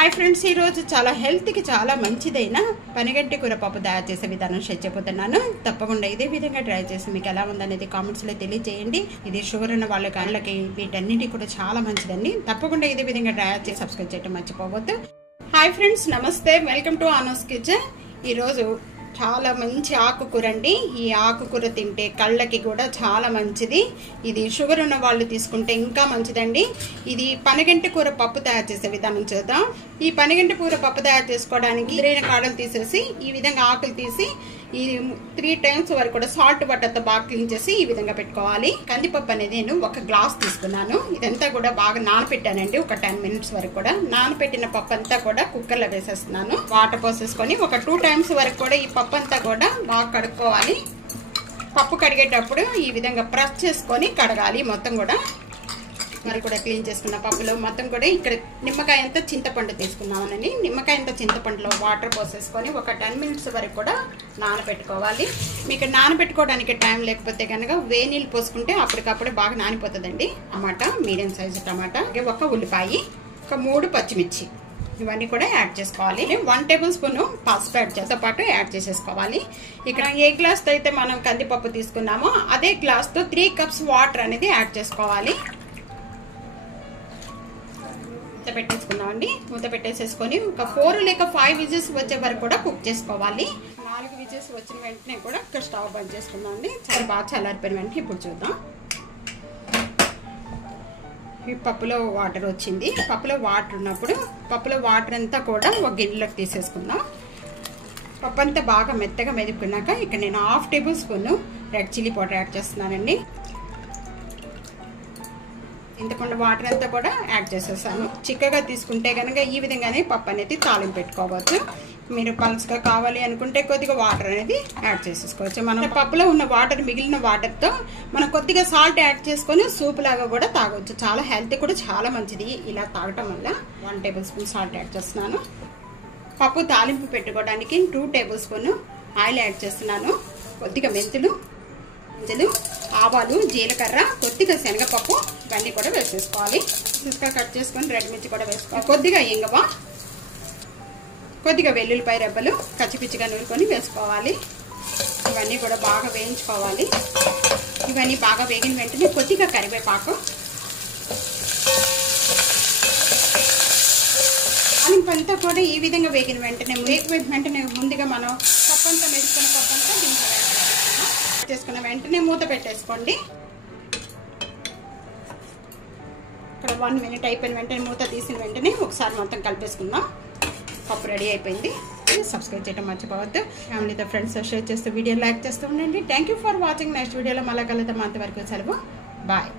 Hi friends, ఈ రోజు చాలా హెల్త్ కి చాలా మంచిదైన పనిగంటి కూర పప్పు తయారు చేసే విధానం షేర్ చేయబోతున్నాను. తప్పకుండా ఇదే విధంగా ట్రై చేసి మీకు ఎలా ఉందనేది కామెంట్స్ లో తెలియజేయండి. ఇది షుగర్ ఉన్న వాళ్ళ కళ్ళకి వీటన్నిటి కూడా చాలా మంచిదండి. తప్పకుండా ఇదే విధంగా ట్రై చేసి సబ్స్క్రైబ్ చేయడం మర్చిపోవద్దు. హాయ్ ఫ్రెండ్స్, నమస్తే, వెల్కమ్ టు అనూస్ కిచెన్. ఈరోజు చాలా మంచి ఆకుకూర అండి. ఈ ఆకుకూర తింటే కళ్ళకి కూడా చాలా మంచిది. ఇది షుగర్ ఉన్న వాళ్ళు తీసుకుంటే ఇంకా మంచిదండి. ఇది పనిగంటి కూర పప్పు తయారు చేసే విధానం చూద్దాం. ఈ పనిగంటి కూర పప్పు తయారు చేసుకోవడానికి ఎదురైన కాడలు తీసేసి ఈ విధంగా ఆకులు తీసి ఈ 3 times వరకు కూడా సాల్ట్ వాటర్తో బాగా క్లీన్ చేసి ఈ విధంగా పెట్టుకోవాలి. కందిపప్పు అనేది నేను 1 గ్లాస్ తీసుకున్నాను. ఇదంతా కూడా బాగా నానపెట్టానండి. ఒక 10 minutes వరకు కూడా నానపెట్టిన పప్పు అంతా కూడా కుక్కర్లో వేసేస్తున్నాను. వాటర్ పోసేసుకొని ఒక 2 times వరకు కూడా ఈ పప్పు అంతా కూడా బాగా కడుక్కోవాలి. పప్పు కడిగేటప్పుడు ఈ విధంగా ప్రెస్ చేసుకొని కడగాలి. మొత్తం కూడా మరి కూడా క్లీన్ చేసుకున్న పప్పులో మొత్తం కూడా ఇక్కడ నిమ్మకాయ అంతా చింతపండు తీసుకున్నామని నిమ్మకాయ అంతా చింతపండులో వాటర్ పోసేసుకొని ఒక 10 minutes వరకు కూడా నానబెట్టుకోవాలి. మీకు నానబెట్టుకోవడానికి టైం లేకపోతే కనుక వేనీళ్ళు పోసుకుంటే అప్పటికప్పుడు బాగా నానిపోతుందండి. టమాటా, మీడియం సైజు టమాటా, 1 ఉల్లిపాయ, ఒక 3 పచ్చిమిర్చి, ఇవన్నీ కూడా యాడ్ చేసుకోవాలి. 1 tablespoon పసుపు యాడ్ చేస్తే పాటు యాడ్ చేసేసుకోవాలి. ఇక్కడ ఏ గ్లాస్ తో అయితే మనం కందిపప్పు తీసుకున్నామో అదే గ్లాస్ తో 3 cups వాటర్ అనేది యాడ్ చేసుకోవాలి. మూత పెట్టేసుకున్నామండి. మూత పెట్టేసేసుకొని ఒక 4 లేక 5 విజిల్స్ వచ్చే వరకు కూడా కుక్ చేసుకోవాలి. 4 విజిల్స్ వచ్చిన వెంటనే కూడా ఇక్కడ స్టవ్ బంద్ చేసుకుందాం అండి. చాలా బాగా చల్లారిపోయిన వెంటనే ఇప్పుడు చూద్దాం. ఈ పప్పులో వాటర్ వచ్చింది. పప్పులో వాటర్ ఉన్నప్పుడు పప్పులో వాటర్ అంతా కూడా ఒక గిన్నెలోకి తీసేసుకుందాం. పప్పు అంతా బాగా మెత్తగా మెదుపుకున్నాక ఇక్కడ నేను 1/2 tablespoon red chilli powder add చేస్తున్నానండి. ఇంతకుండా వాటర్ అంతా కూడా యాడ్ చేసేసాను. చిక్కగా తీసుకుంటే కనుక ఈ విధంగానే పప్పు అనేది తాలింపు పెట్టుకోవచ్చు. మీరు పల్స్గా కావాలి అనుకుంటే కొద్దిగా వాటర్ అనేది యాడ్ చేసేసుకోవచ్చు. మనం పప్పులో ఉన్న వాటర్, మిగిలిన వాటర్తో మనం కొద్దిగా సాల్ట్ యాడ్ చేసుకొని సూప్ లాగా కూడా తాగొచ్చు. చాలా హెల్త్ కూడా చాలా మంచిది ఇలా తాగటం వల్ల. 1 tablespoon సాల్ట్ యాడ్ చేస్తున్నాను. పప్పు తాలింపు పెట్టుకోవడానికి 2 tablespoon ఆయిల్ యాడ్ చేస్తున్నాను. కొద్దిగా మెంతులు, ఆవాలు, జీలకర్ర, కొద్దిగా శనగపప్పు, ఇవన్నీ కూడా వేసేసుకోవాలి. కట్ చేసుకొని రెడ్ మిర్చి కూడా వేసుకోవాలి. కొద్దిగా ఇంగువ, కొద్దిగా వెల్లుల్లిపాయ రెబ్బలు కచ్చిపిచ్చిగా నూరుకొని వేసుకోవాలి. ఇవన్నీ కూడా బాగా వేయించుకోవాలి. ఇవన్నీ బాగా వేగిన వెంటనే కొద్దిగా కరివేపాకు, అంతా కూడా ఈ విధంగా వేగిన వెంటనే ముందుగా మనం పప్పు అంతా మెరుచుకున్న పప్పు అంతా దీంట్లో చేసుకున్న వెంటనే మూత పెట్టేసుకోండి. ఇక్కడ 1 minute అయిపోయిన వెంటనే మూత తీసిన వెంటనే ఒకసారి మొత్తం కలిపేసుకుందాం. పప్పు రెడీ అయిపోయింది. సబ్స్క్రైబ్ చేయడం మర్చిపోవద్దు. ఫ్యామిలీతో, ఫ్రెండ్స్తో షేర్ చేస్తూ వీడియో లైక్ చేస్తూ ఉండండి. Thank you for watching. Next వీడియోలో మళ్ళీ కలుద్దాం. అంతవరకు సెలవు. బాయ్.